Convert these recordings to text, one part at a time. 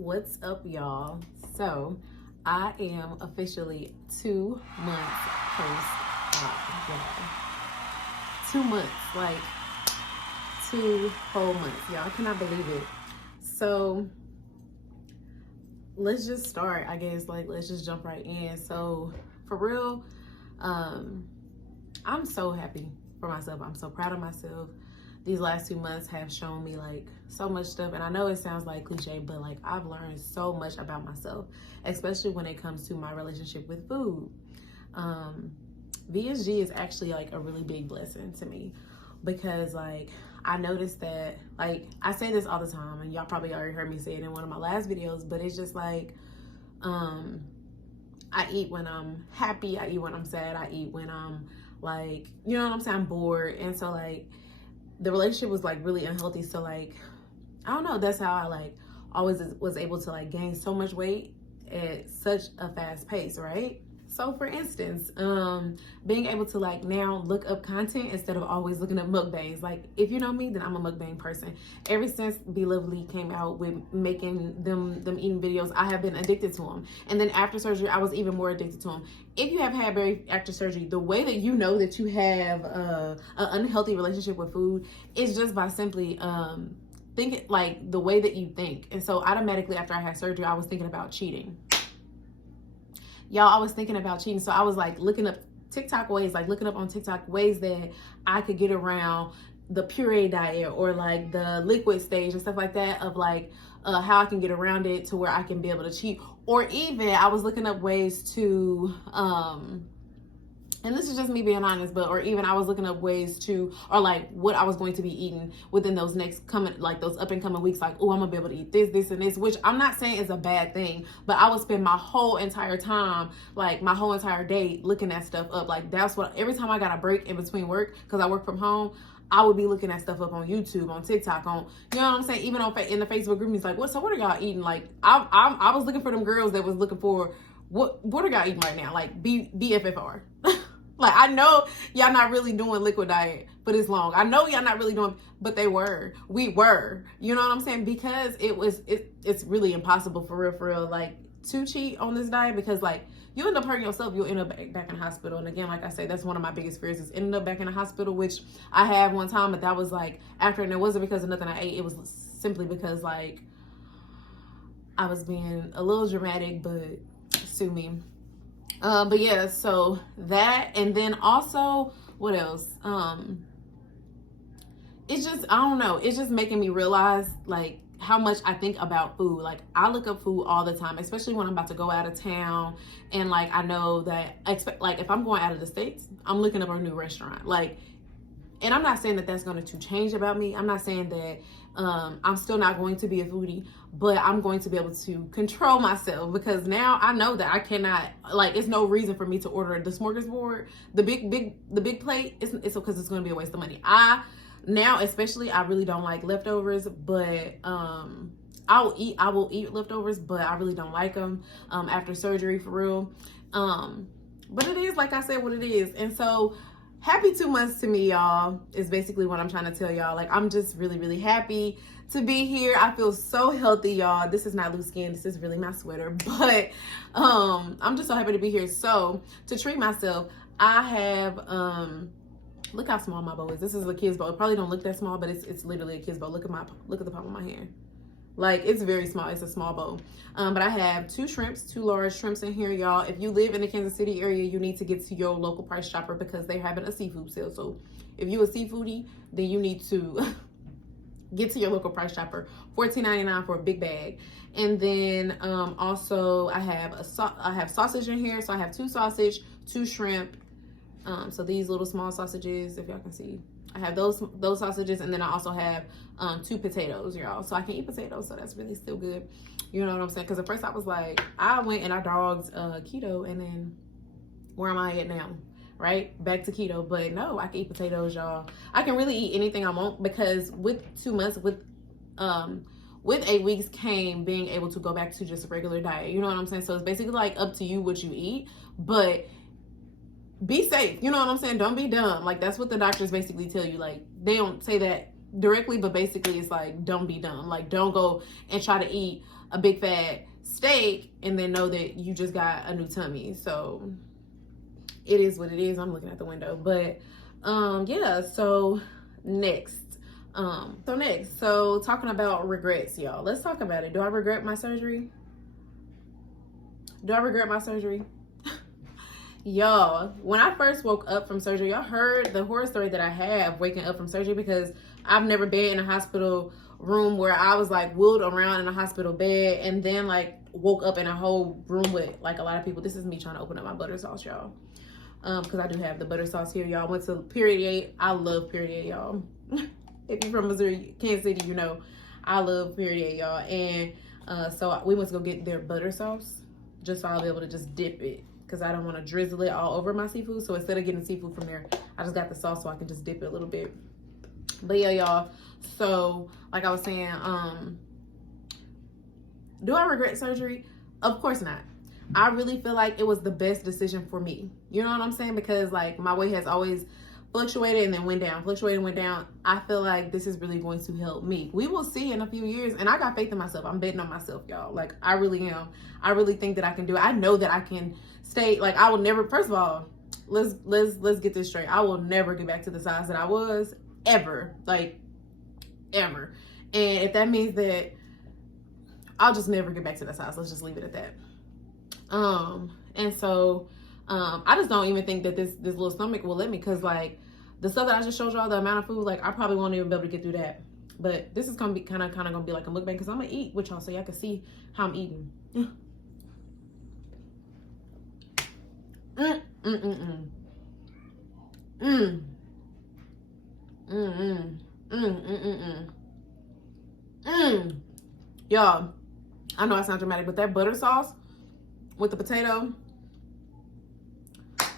What's up, y'all? So I am officially 2 months post-op, y'all. 2 months, like 2 whole months, y'all. I cannot believe it. So let's just start, I guess. Like, let's just jump right in. So for real, I'm so happy for myself. I'm so proud of myself. These last 2 months have shown me like so much stuff, and I know it sounds like cliche, but like I've learned so much about myself, especially when it comes to my relationship with food. VSG is actually like a really big blessing to me, because like I noticed that, like, I say this all the time, and y'all probably already heard me say it in one of my last videos, but it's just like I eat when I'm happy, I eat when I'm sad, I eat when I'm like, you know what I'm saying, I'm bored. And so like the relationship was like really unhealthy. So like, I don't know, that's how I like always was able to like gain so much weight at such a fast pace, right? So for instance, being able to like now look up content instead of always looking up mukbangs. Like, if you know me, then I'm a mukbang person. Ever since Be Lovely came out with making them eating videos, I have been addicted to them. And then after surgery, I was even more addicted to them. If you have had after surgery, the way that you know that you have an unhealthy relationship with food is just by simply thinking, like, the way that you think. And so automatically after I had surgery, I was thinking about cheating. Y'all, I was thinking about cheating. So I was like looking up TikTok ways, like looking up on TikTok ways that I could get around the puree diet or like the liquid stage and stuff like that, of like how I can get around it to where I can be able to cheat. Or even I was looking up ways to and this is just me being honest, but, or even I was looking up ways to, or like what I was going to be eating within those next coming, like those up and coming weeks, like, oh, I'm gonna be able to eat this, this, and this, which I'm not saying is a bad thing, but I would spend my whole entire time, like my whole entire day looking that stuff up. Like, that's what, every time I got a break in between work, because I work from home, I would be looking at stuff up on YouTube, on TikTok, on, you know what I'm saying? Even on in the Facebook group, he's like, what are y'all eating? Like, I was looking for them girls that was looking for, what are y'all eating right now? Like, BFFR. Like, I know y'all not really doing liquid diet for this long. I know y'all not really doing, but we were, you know what I'm saying? Because it's really impossible for real, like, to cheat on this diet, because like you end up hurting yourself, you'll end up back in the hospital. And again, like I say, that's one of my biggest fears, is ending up back in the hospital, which I had one time, but that was like after, and it wasn't because of nothing I ate. It was simply because like I was being a little dramatic, but sue me. But yeah, so that, and then also, what else? It's just, I don't know, it's just making me realize like how much I think about food. Like, I look up food all the time, especially when I'm about to go out of town, and like I know that like if I'm going out of the States, I'm looking up a new restaurant. Like, and I'm not saying that that's going to change about me. I'm not saying that I'm still not going to be a foodie, but I'm going to be able to control myself, because now I know that I cannot, like, it's no reason for me to order the smorgasbord, the big plate. It's because it's going to be a waste of money. Now especially, I really don't like leftovers, but I will eat leftovers, but I really don't like them after surgery, for real. But it is, like I said, what it is. And so happy 2 months to me, y'all, is basically what I'm trying to tell y'all. Like, I'm just really happy to be here. I feel so healthy, y'all. This is not loose skin, this is really my sweater, but I'm just so happy to be here. So to treat myself, I have look how small my bow is. This is a kid's bow. It probably don't look that small, but it's literally a kid's bow. Look at the palm of my hand. Like, it's very small. It's a small bow. But I have 2 large shrimps in here, y'all. If you live in the Kansas City area, you need to get to your local Price Chopper, because they're having a seafood sale. So if you a seafoodie, then you need to get to your local Price Chopper. $14.99 for a big bag. And then also I have sausage in here. So I have 2 sausage, 2 shrimp. So these little small sausages, if y'all can see, I have those sausages, and then I also have 2 potatoes, y'all. So I can eat potatoes, so that's really still good. You know what I'm saying? Because at first I was like, I went and I dogged keto, and then where am I at now? Right? Back to keto. But no, I can eat potatoes, y'all. I can really eat anything I want, because with 2 months, with 8 weeks came being able to go back to just a regular diet. You know what I'm saying? So it's basically like up to you what you eat, but be safe. You know what I'm saying? Don't be dumb. Like, that's what the doctors basically tell you. Like, they don't say that directly, but basically it's like, don't be dumb. Like, don't go and try to eat a big fat steak and then know that you just got a new tummy. So it is what it is. I'm looking at the window, but yeah. So next, so talking about regrets, y'all. Let's talk about it. Do I regret my surgery? Do I regret my surgery? Y'all, when I first woke up from surgery, y'all heard the horror story that I have waking up from surgery, because I've never been in a hospital room where I was like wheeled around in a hospital bed and then like woke up in a whole room with like a lot of people. This is me trying to open up my butter sauce, y'all. Because I do have the butter sauce here, y'all. Went to Period 8. I love Period 8, y'all. If you're from Missouri, Kansas City, you know I love Period 8, y'all. And so we went to go get their butter sauce just so I'll be able to just dip it, because I don't want to drizzle it all over my seafood. So instead of getting seafood from there, I just got the sauce so I can just dip it a little bit. But yeah, y'all. So like I was saying, do I regret surgery? Of course not. I really feel like it was the best decision for me. You know what I'm saying? Because like my weight has always fluctuated and then went down, fluctuated and went down. I feel like this is really going to help me. We will see in a few years. And I got faith in myself. I'm betting on myself, y'all. Like I really am. I really think that I can do it. I know that I can stay, like I will never, first of all, let's get this straight. I will never get back to the size that I was ever, like ever. And if that means that I'll just never get back to that size, let's just leave it at that. And so I just don't even think that this little stomach will let me, because like the stuff that I just showed y'all, the amount of food, like I probably won't even be able to get through that. But this is gonna be kind of gonna be like a mukbang, because I'm gonna eat with y'all so y'all can see how I'm eating. Y'all, I know I sound dramatic, but that butter sauce with the potato,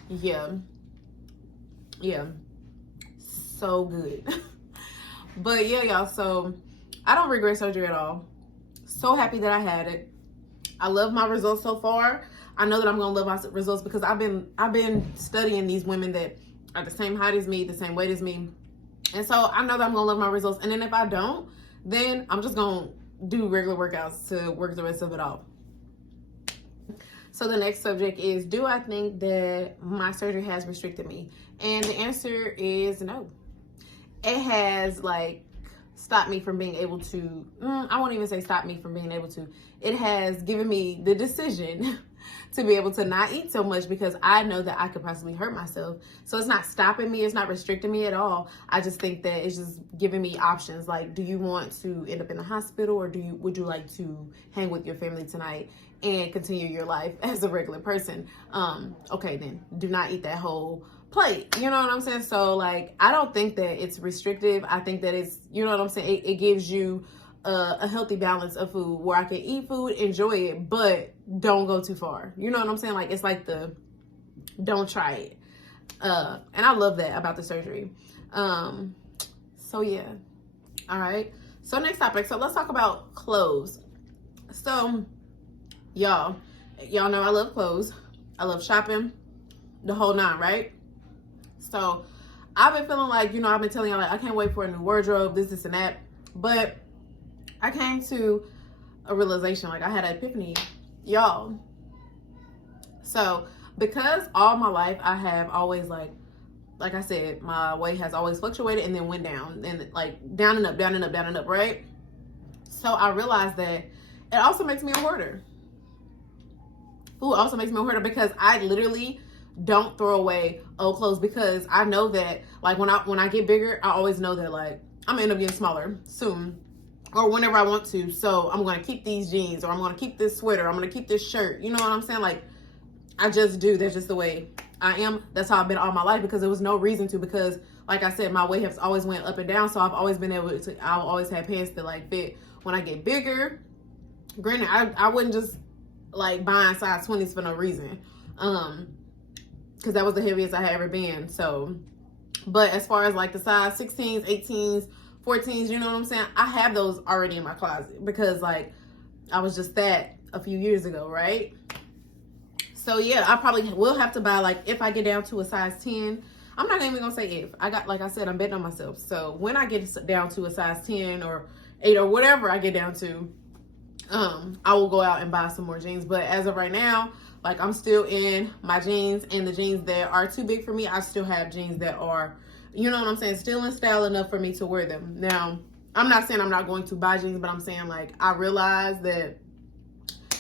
yeah, so good. But yeah, y'all, so I don't regret surgery at all. So happy that I had it. I love my results so far. I know that I'm gonna love my results because I've been studying these women that are the same height as me, the same weight as me, and so I know that I'm gonna love my results. And then if I don't, then I'm just gonna do regular workouts to work the rest of it off. So the next subject is, do I think that my surgery has restricted me? And the answer is no. It has like stopped me from being able to, I won't even say stop me from being able to. It has given me the decision to be able to not eat so much, because I know that I could possibly hurt myself. So it's not stopping me. It's not restricting me at all. I just think that it's just giving me options. Like, do you want to end up in the hospital, or would you like to hang with your family tonight and continue your life as a regular person? Okay, then do not eat that whole plate. You know what I'm saying? So like, I don't think that it's restrictive. I think that it's, you know what I'm saying? It gives you a healthy balance of food where I can eat food, enjoy it, but don't go too far. You know what I'm saying? Like, it's like don't try it. And I love that about the surgery. So yeah. All right. So next topic. So let's talk about clothes. So y'all know I love clothes. I love shopping, the whole nine, right? So I've been feeling like, I've been telling y'all, like, I can't wait for a new wardrobe, this and that. But I came to a realization, like I had an epiphany, y'all. So because all my life I have always, like I said, my weight has always fluctuated and then went down, and like down and up, down and up, down and up, right? So I realized that it also makes me a hoarder. Food also makes me a hoarder, because I literally don't throw away old clothes, because I know that like when I get bigger, I always know that like I'm gonna end up getting smaller soon, or whenever I want to. So I'm gonna keep these jeans, or I'm gonna keep this sweater, I'm gonna keep this shirt. You know what I'm saying? Like, I just do. That's just the way I am. That's how I've been all my life, because there was no reason to, because like I said, my weight has always went up and down. So I've always been able to, I've always had pants that like fit when I get bigger. Granted, I wouldn't just like buying size 20s for no reason. Because that was the heaviest I had ever been. So, but as far as like the size 16s, 18s, 14s, you know what I'm saying? I have those already in my closet, because like I was just that a few years ago, right? So yeah, I probably will have to buy, like if I get down to a size 10, I'm not even gonna say if. I got, like I said, I'm betting on myself. So when I get down to a size 10 or 8 or whatever I get down to, I will go out and buy some more jeans. But as of right now, like, I'm still in my jeans, and the jeans that are too big for me, I still have jeans that are, you know what I'm saying, still in style enough for me to wear them. Now, I'm not saying I'm not going to buy jeans, but I'm saying, like, I realize that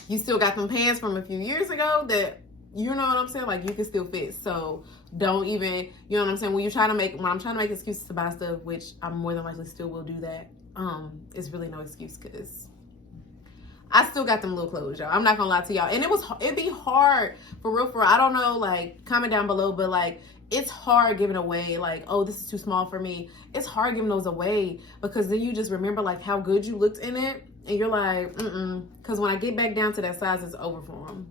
you still got them pants from a few years ago that, you know what I'm saying, like, you can still fit. So don't even, you know what I'm saying, when I'm trying to make excuses to buy stuff, which I more than likely still will do that, it's really no excuse, because I still got them little clothes, y'all. I'm not gonna lie to y'all. And it'd be hard, for real. I don't know, like, comment down below, but, like, it's hard giving away, like, oh, this is too small for me. It's hard giving those away, because then you just remember, like, how good you looked in it, and you're like, because when I get back down to that size, it's over for them.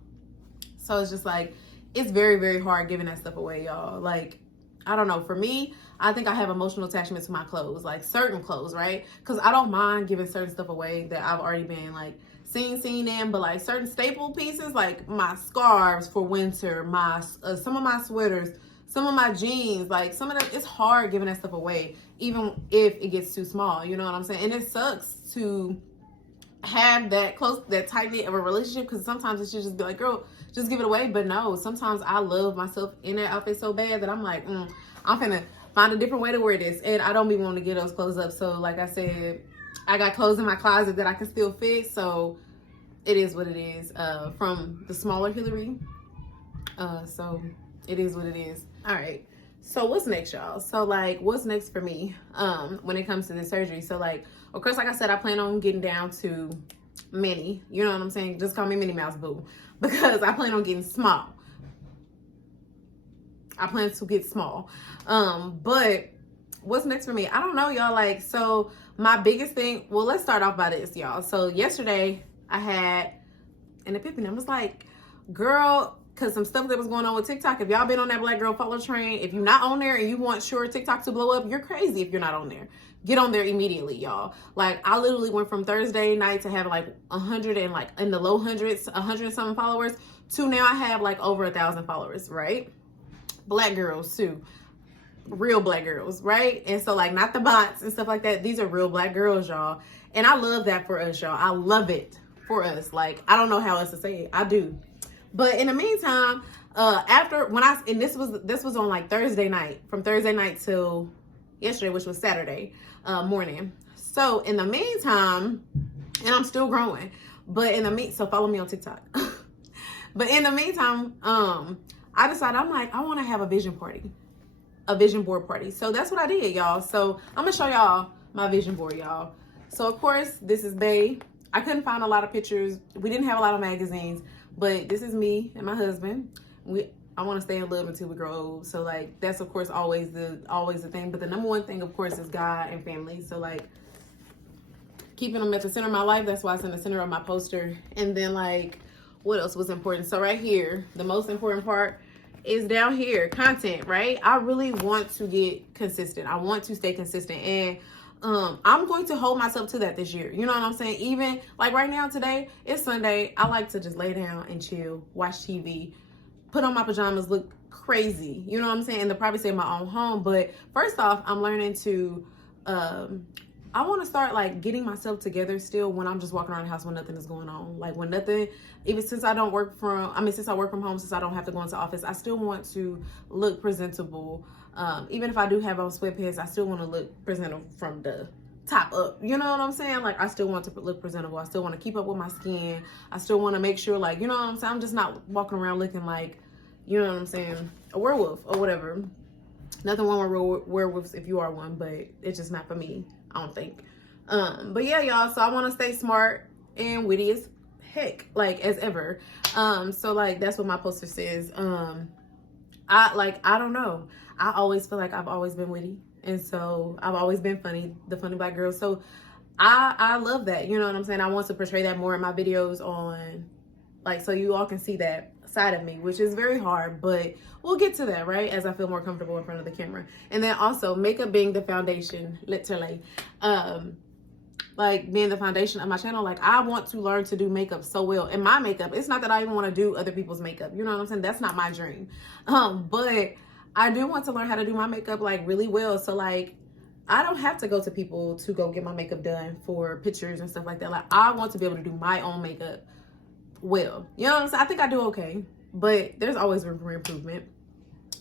So it's just like, it's very, very hard giving that stuff away, y'all. Like, I don't know. For me, I think I have emotional attachment to my clothes, like certain clothes, right? Because I don't mind giving certain stuff away that I've already been, like, seen in, but, like, certain staple pieces, like my scarves for winter, my some of my sweaters, some of my jeans, like, some of them, it's hard giving that stuff away, even if it gets too small, you know what I'm saying? And it sucks to have that tight knit of a relationship, because sometimes it should just be like, girl, just give it away. But no, sometimes I love myself in that outfit so bad that I'm like, I'm finna find a different way to wear this, and I don't be wanting to get those clothes up. So like I said, I got clothes in my closet that I can still fit, so it is what it is, from the smaller Hillary. So it is what it is. All right, so what's next, y'all? So, like, what's next for me when it comes to this surgery? So, like, of course, like I said, I plan on getting down to Minnie, you know what I'm saying? Just call me Minnie Mouse Boo, because I plan on getting small. I plan to get small. But what's next for me? I don't know, y'all. Like, so my biggest thing, well, let's start off by this, y'all. So yesterday I had an epiphany. I was like, girl, because some stuff that was going on with TikTok. If y'all been on that Black Girl Follow train, if you're not on there and you want sure TikTok to blow up, you're crazy if you're not on there. Get on there immediately, y'all. Like, I literally went from Thursday night to have like 100 and, like, in the low hundreds, 100 and something followers, to now I have like over 1,000 followers, right? Black girls too. Real Black girls, right? And so, like, not the bots and stuff like that. These are real Black girls, y'all. And I love that for us, y'all. I love it for us. Like, I don't know how else to say it. I do. But in the meantime, this was on like Thursday night, from Thursday night till yesterday, which was Saturday morning. So in the meantime, and I'm still growing, but so follow me on TikTok. But in the meantime, I decided, I'm like, I want to have a vision board party. So that's what I did, y'all. So I'm gonna show y'all my vision board, y'all. So of course, this is Bae. I couldn't find a lot of pictures. We didn't have a lot of magazines. But this is me and my husband. I want to stay in love until we grow old. So, like, that's, of course, always the thing. But the number one thing, of course, is God and family. So, like, keeping them at the center of my life. That's why it's in the center of my poster. And then, like, what else was important? So right here, the most important part is down here, content, right? I really want to get consistent. I want to stay consistent. And I'm going to hold myself to that this year. You know what I'm saying? Even like right now, today, it's Sunday. I like to just lay down and chill, watch TV, put on my pajamas, look crazy. You know what I'm saying? In the privacy of my own home. But first off, I'm learning to, I want to start like getting myself together still when I'm just walking around the house when nothing is going on. Like when nothing, even since I work from home, since I don't have to go into office, I still want to look presentable. Even if I do have on sweatpants, I still want to look presentable from the top up. You know what I'm saying? Like, I still want to look presentable. I still want to keep up with my skin. I still want to make sure, like, you know what I'm saying? I'm just not walking around looking like, you know what I'm saying, a werewolf or whatever. Nothing wrong with werewolves if you are one, but it's just not for me, I don't think. But yeah, y'all, so I want to stay smart and witty as heck, like, as ever. So, like, that's what my poster says. I don't know. I always feel like I've always been witty. And so I've always been funny, the funny Black girl. So I love that. You know what I'm saying? I want to portray that more in my videos on, like, so you all can see that side of me, which is very hard, but we'll get to that, right? As I feel more comfortable in front of the camera. And then also makeup being the foundation, literally, like being the foundation of my channel. Like, I want to learn to do makeup so well. And my makeup, it's not that I even want to do other people's makeup. You know what I'm saying? That's not my dream. But I do want to learn how to do my makeup like really well. So like, I don't have to go to people to go get my makeup done for pictures and stuff like that. Like, I want to be able to do my own makeup well. You know what I'm saying? I think I do okay, but there's always room for improvement.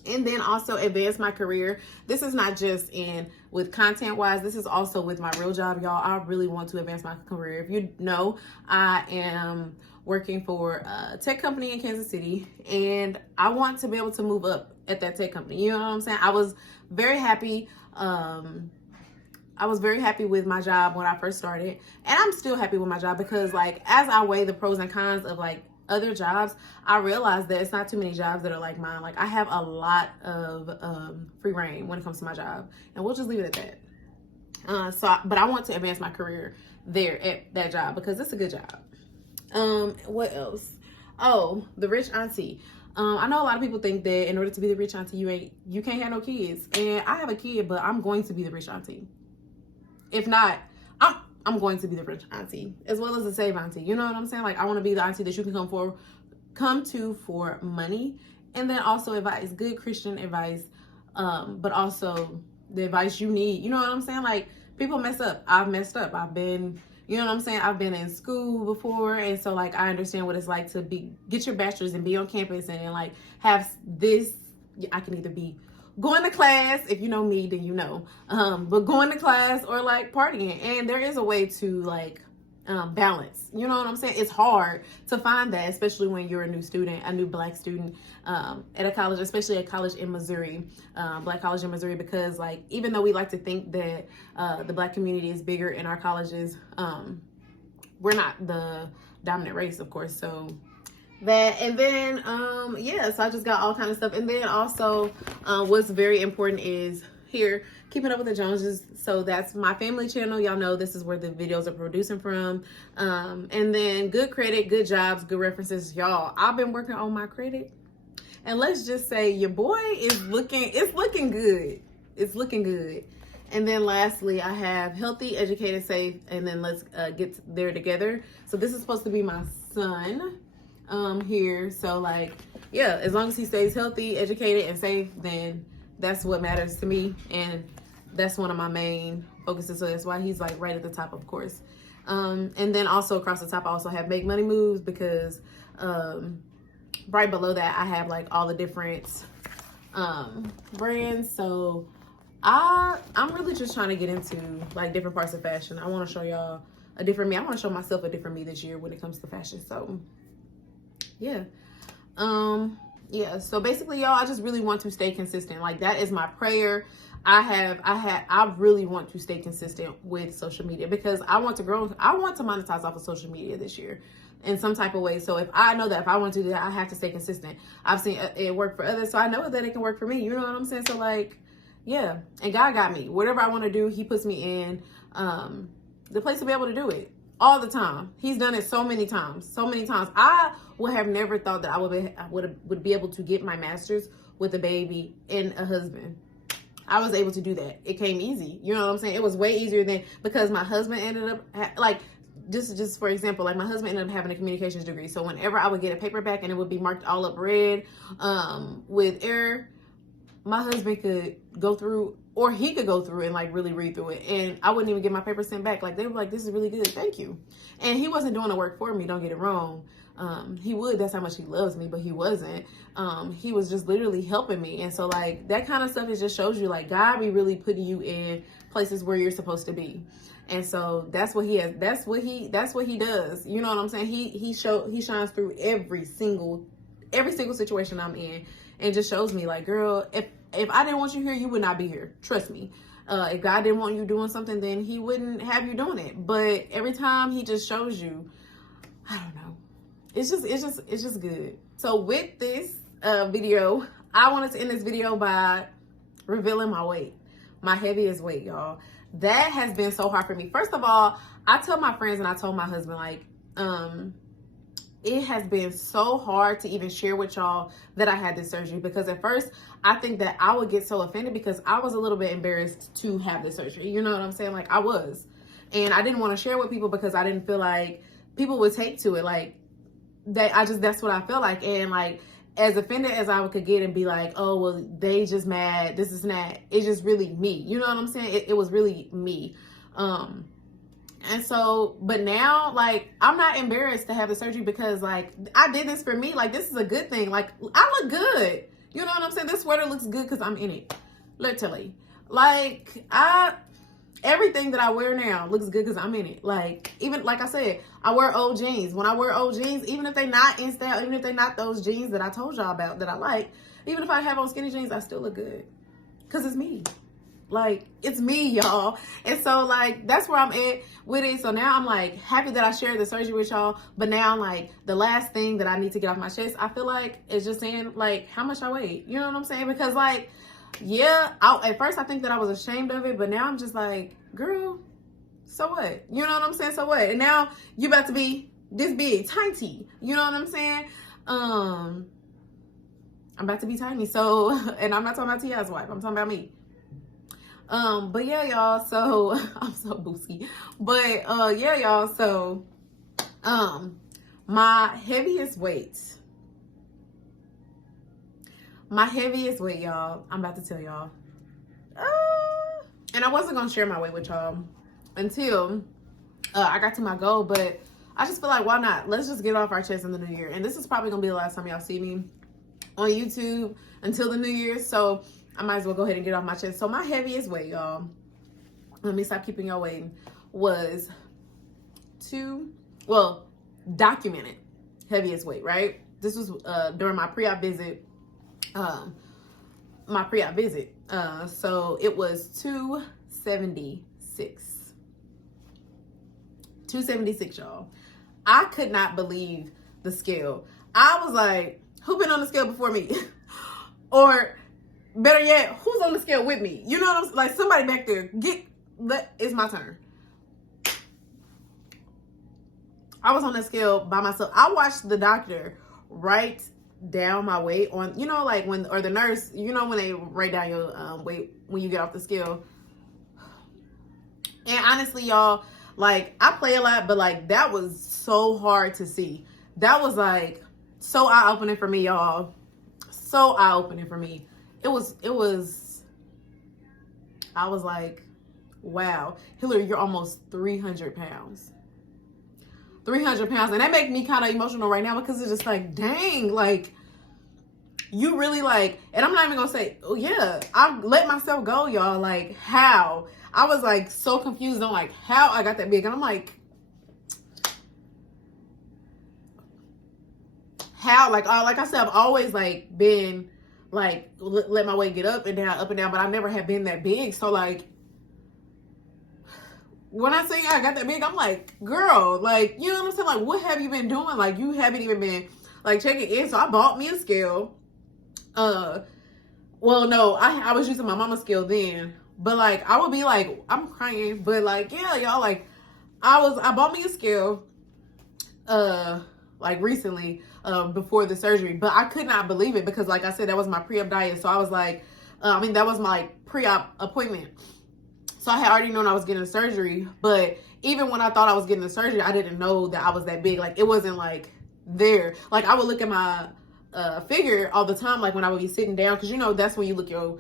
And then also advance my career. This is not just in with content wise, this is also with my real job, y'all. I really want to advance my career. If you know, I am working for a tech company in Kansas City, and I want to be able to move up at that tech company. You know what I'm saying? I was very happy. I was very happy with my job when I first started, and I'm still happy with my job because like, as I weigh the pros and cons of like other jobs, I realized that it's not too many jobs that are like mine. Like, I have a lot of free reign when it comes to my job, and we'll just leave it at that. But I want to advance my career there at that job because it's a good job. What else? Oh, the rich auntie. I know a lot of people think that in order to be the rich auntie, you can't have no kids, and I have a kid, but I'm going to be the rich auntie. If not, I'm going to be the rich auntie as well as the save auntie. You know what I'm saying? Like, I want to be the auntie that you can come to for money, and then also advice, good Christian advice, but also the advice you need. You know what I'm saying? Like, people mess up. I've messed up. I've been, you know what I'm saying? I've been in school before, and so like, I understand what it's like to get your bachelor's and be on campus and like have this. I can either be going to class, if you know me, then you know, but going to class or like partying, and there is a way to like balance. You know what I'm saying? It's hard to find that, especially when you're a new student, a new Black student at a college, especially a college in Missouri, Black college in Missouri, because like, even though we like to think that the Black community is bigger in our colleges, we're not the dominant race, of course. So that, and then yeah, so I just got all kind of stuff. And then also what's very important is here, keeping up with the Joneses. So that's my family channel. Y'all know this is where the videos are producing from. And then good credit, good jobs, good references. Y'all, I've been working on my credit, and let's just say your boy is looking good. It's looking good. And then lastly, I have healthy, educated, safe, and then let's get there together. So this is supposed to be my son here. So like, yeah, as long as he stays healthy, educated, and safe, then that's what matters to me, and that's one of my main focuses. So that's why he's like right at the top, of course. And then also across the top, I also have make money moves, because right below that I have like all the different brands. So I'm really just trying to get into like different parts of fashion. I want to show y'all a different me. I want to show myself a different me this year when it comes to fashion. So yeah. Yeah, so basically, y'all, I just really want to stay consistent. Like, that is my prayer. I really want to stay consistent with social media, because I want to grow. I want to monetize off of social media this year in some type of way. So if I know that if I want to do that, I have to stay consistent. I've seen it work for others, so I know that it can work for me. You know what I'm saying? So like, yeah, and God got me. Whatever I want to do, he puts me in the place to be able to do it. All the time. He's done it so many times. I would have never thought that I would be able to get my master's with a baby and a husband. I was able to do that. It came easy. You know what I'm saying? It was way easier than, because my husband ended up like, just for example, like my husband ended up having a communications degree. So whenever I would get a paperback and it would be marked all up red with error, my husband could go through, or he could go through and like really read through it, and I wouldn't even get my paper sent back. Like, they were like, this is really good, thank you. And he wasn't doing the work for me, don't get it wrong. He would, that's how much he loves me, but he wasn't. He was just literally helping me. And so like, that kind of stuff, it just shows you like God be really putting you in places where you're supposed to be. And so that's what he has, that's what he does. You know what I'm saying? He shines through every single situation I'm in, and just shows me like, girl, if I didn't want you here, you would not be here. Trust me. If God didn't want you doing something, then he wouldn't have you doing it. But every time he just shows you, I don't know. It's just good. So with this video, I wanted to end this video by revealing my weight, my heaviest weight, y'all. That has been so hard for me. First of all, I tell my friends and I told my husband, like, it has been so hard to even share with y'all that I had this surgery, because at first I think that I would get so offended because I was a little bit embarrassed to have this surgery. You know what I'm saying? Like, I was, and I didn't want to share with people because I didn't feel like people would take to it like that. That's what I felt like. And like, as offended as I could get and be like, oh, well, they just mad, this is not, it's just really me. You know what I'm saying? It was really me. And so, but now, like, I'm not embarrassed to have the surgery because, like, I did this for me. Like, this is a good thing. Like, I look good. You know what I'm saying? This sweater looks good because I'm in it. Literally. Like, everything that I wear now looks good because I'm in it. Like, even, like I said, I wear old jeans. When I wear old jeans, even if they not in style, even if they not those jeans that I told y'all about that I like, even if I have on skinny jeans, I still look good because it's me. Like, it's me, y'all. And so, like, that's where I'm at with it. So now I'm, like, happy that I shared the surgery with y'all. But now, like, the last thing that I need to get off my chest, I feel like, is just saying, like, how much I weigh. You know what I'm saying? Because, like, yeah, at first I think that I was ashamed of it. But now I'm just like, girl, so what? You know what I'm saying? So what? And now you about to be this big, tiny. You know what I'm saying? I'm about to be tiny. So, and I'm not talking about T.I.'s wife. I'm talking about me. But yeah, y'all, so I'm so boosty. But yeah, y'all, so my heaviest weight, y'all, I'm about to tell y'all. And I wasn't gonna share my weight with y'all until I got to my goal, but I just feel like, why not? Let's just get off our chest in the new year. And this is probably gonna be the last time y'all see me on YouTube until the new year. So I might as well go ahead and get off my chest. So my heaviest weight, y'all, let me stop keeping y'all waiting, was documented heaviest weight, right? This was during my pre-op visit. So it was 276. 276, y'all. I could not believe the scale. I was like, who been on the scale before me? Or better yet, who's on the scale with me? You know what I'm saying? Like, somebody back there, it's my turn. I was on the scale by myself. I watched the doctor write down my weight on, you know, like or the nurse, you know, when they write down your weight when you get off the scale. And honestly, y'all, like, I play a lot, but like, that was so hard to see. That was like so eye-opening for me, y'all. So eye-opening for me. It was, I was like, wow, Hillary, you're almost 300 pounds. 300 pounds. And that makes me kind of emotional right now because it's just like, dang, like, you really like, and I'm not even going to say, oh yeah, I let myself go, y'all. Like, how? I was like so confused on like how I got that big. And I'm like, how? Like I said, I've always like been like, let my weight get up and down, but I never have been that big. So like, when I say I got that big, I'm like, girl, like, you know what I'm saying? Like, what have you been doing? Like, you haven't even been like checking in. So I bought me a scale. Well, no, I was using my mama's scale then, but like, I would be like, I'm crying, but like, yeah, y'all, like, I bought me a scale, like recently, before the surgery, but I could not believe it because like I said, that was my pre-op diet. So I was like, that was my pre-op appointment. So I had already known I was getting surgery, but even when I thought I was getting the surgery, I didn't know that I was that big. Like, it wasn't like there. Like, I would look at my figure all the time, like when I would be sitting down, because you know that's when you look your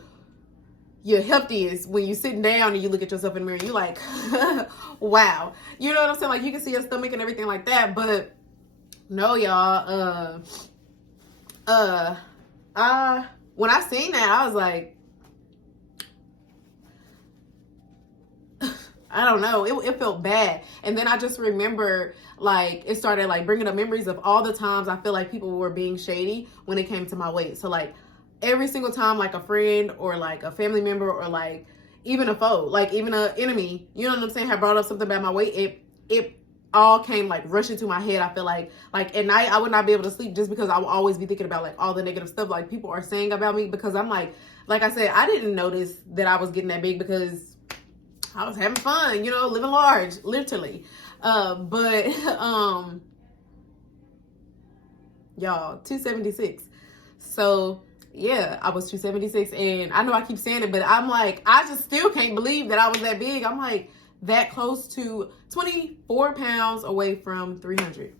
healthiest, when you sitting down and you look at yourself in the mirror, you like, wow. You know what I'm saying? Like, you can see your stomach and everything like that, but no, y'all. When I seen that, I was like, I don't know. It felt bad. And then I just remember, like, it started, like, bringing up memories of all the times I feel like people were being shady when it came to my weight. So, like, every single time, like, a friend or, like, a family member or, like, even a foe, like, even an enemy, you know what I'm saying, had brought up something about my weight, it all came, like, rushing to my head. I feel like at night, I would not be able to sleep just because I would always be thinking about, like, all the negative stuff, like, people are saying about me, because I'm, like I said, I didn't notice that I was getting that big because I was having fun, you know, living large, literally. But y'all, 276. So yeah, I was 276, and I know I keep saying it, but I'm like, I just still can't believe that I was that big. I'm like that close to 24 pounds away from 300.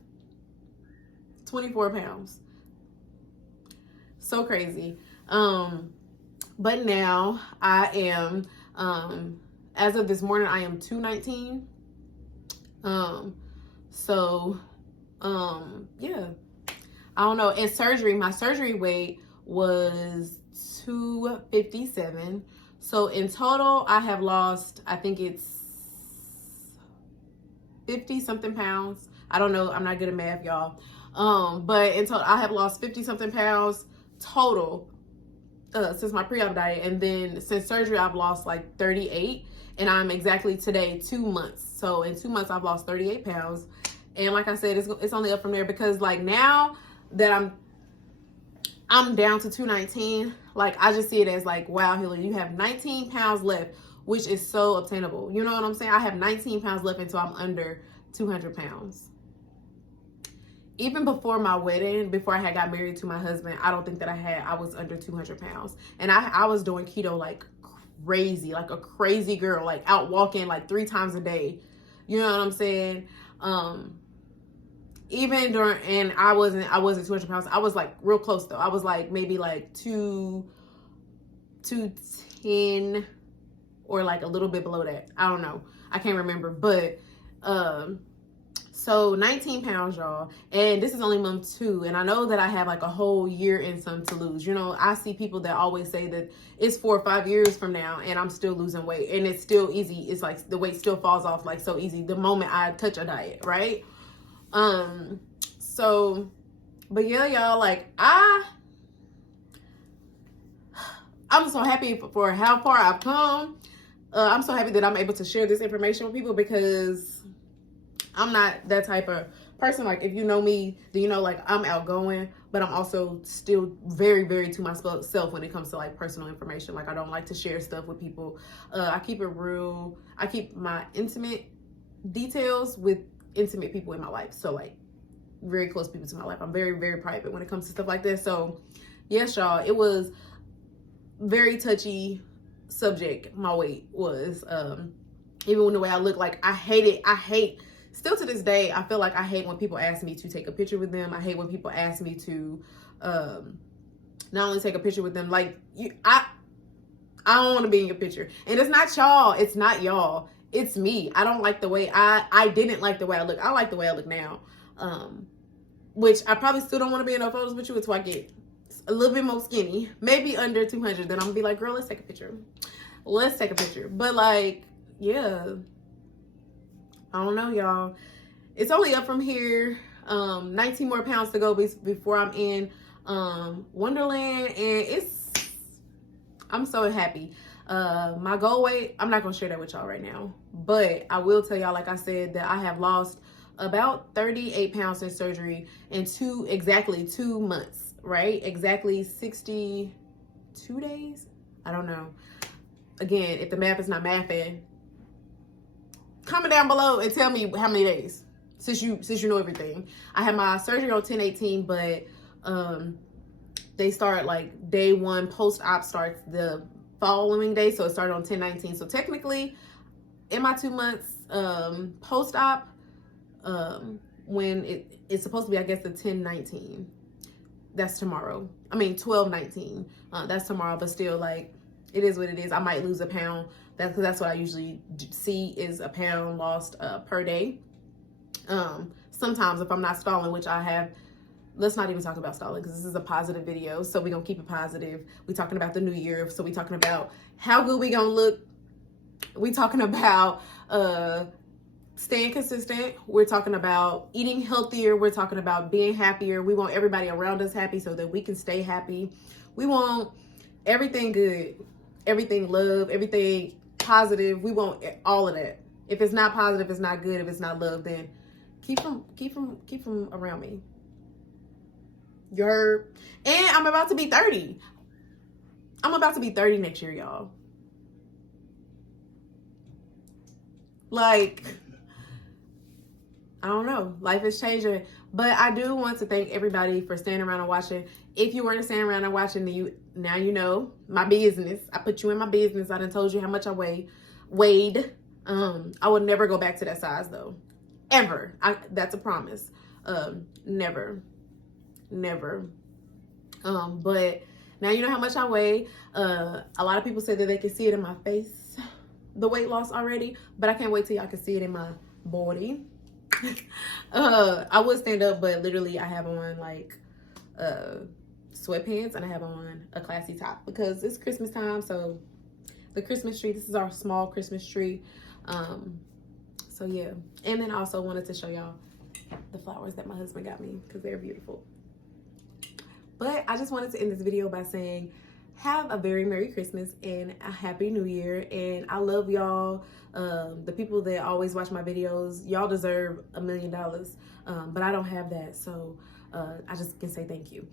24 pounds. So crazy. But now I am, as of this morning, I am 219. So, yeah, I don't know. And surgery, my surgery weight was 257. So in total, I have lost, I think it's 50 something pounds. I don't know. I'm not good at math, y'all. But in total, I have lost 50 something pounds total since my pre-op diet. And then since surgery, I've lost like 38. And I'm exactly today 2 months. So in 2 months, I've lost 38 pounds. And like I said, it's only up from there, because like now that I'm down to 219, like I just see it as like, wow, Hillary, you have 19 pounds left, which is so obtainable. You know what I'm saying? I have 19 pounds left until I'm under 200 pounds. Even before my wedding, before I had got married to my husband, I don't think that I was under 200 pounds. And I was doing keto like crazy, like a crazy girl, like out walking like 3 times a day. You know what I'm saying? Even during, and I wasn't 200 pounds. I was like real close though. I was like maybe like 210 or like a little bit below that. I don't know. I can't remember. But so 19 pounds, y'all. And this is only month 2. And I know that I have like a whole year and some to lose. You know, I see people that always say that it's 4 or 5 years from now and I'm still losing weight. And it's still easy. It's like the weight still falls off like so easy the moment I touch a diet, right? So, but yeah, y'all, like I'm so happy for how far I've come. I'm so happy that I'm able to share this information with people, because I'm not that type of person. Like, if you know me, then you know, like, I'm outgoing, but I'm also still very, very to myself when it comes to like personal information. Like, I don't like to share stuff with people. I keep it real. I keep my intimate details with intimate people in my life. So like very close people to my life. I'm very, very private when it comes to stuff like this. So yes, y'all, it was very touchy subject. My weight was, even when the way I look, like I hate still to this day, I feel like I hate when people ask me to take a picture with them. I hate when people ask me to, not only take a picture with them, like I don't want to be in your picture. And it's not y'all. It's not y'all. It's me. I don't like the way I didn't like the way I look. I like the way I look now. Which I probably still don't want to be in no photos with you until I get a little bit more skinny, maybe under 200. Then I'm gonna be like, girl, let's take a picture. Let's take a picture. But like, yeah, I don't know, y'all. It's only up from here. 19 more pounds to go before I'm in Wonderland, and I'm so happy. My goal weight, I'm not gonna share that with y'all right now, but I will tell y'all, like I said, that I have lost about 38 pounds since surgery in exactly 2 months, right? Exactly 62 days. I don't know. Again, if the math is not mathing, comment down below and tell me how many days, since you know everything. I had my surgery on 10/18, but they start like day 1, post-op starts the following day, so it started on 10/19. So technically in my 2 months post-op, when it's supposed to be, I guess, the 10/19, that's tomorrow. I mean 12/19, that's tomorrow. But still, like, it is what it is. I might lose a pound. That's what I usually see, is a pound lost per day. Sometimes if I'm not stalling, which I have. Let's not even talk about stalling, because this is a positive video, so we're gonna keep it positive. We're talking about the new year, so we're talking about how good we gonna look. We're talking about staying consistent. We're talking about eating healthier. We're talking about being happier. We want everybody around us happy so that we can stay happy. We want everything good, everything love, everything positive. We want all of that. If it's not positive, it's not good. If it's not love, then keep them around me. You heard? And I'm about to be 30. I'm about to be 30 next year, y'all. Like, I don't know. Life is changing. But I do want to thank everybody for staying around and watching. If you weren't staying around and watching, now you know my business. I put you in my business. I done told you how much I weighed. I would never go back to that size, though. Ever. That's a promise. Never. But now you know how much I weigh. A lot of people say that they can see it in my face, the weight loss already, but I can't wait till y'all can see it in my body. I would stand up, but literally I have on like sweatpants and I have on a classy top because it's Christmas time. So the Christmas tree, this is our small Christmas tree. So yeah, and then I also wanted to show y'all the flowers that my husband got me because they're beautiful. But I just wanted to end this video by saying have a very Merry Christmas and a Happy New Year. And I love y'all. The people that always watch my videos, y'all deserve $1 million. But I don't have that. So I just can say thank you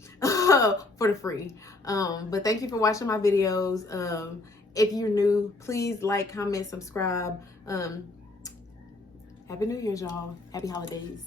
for the free. But thank you for watching my videos. If you're new, please like, comment, subscribe. Happy New Year, y'all. Happy holidays.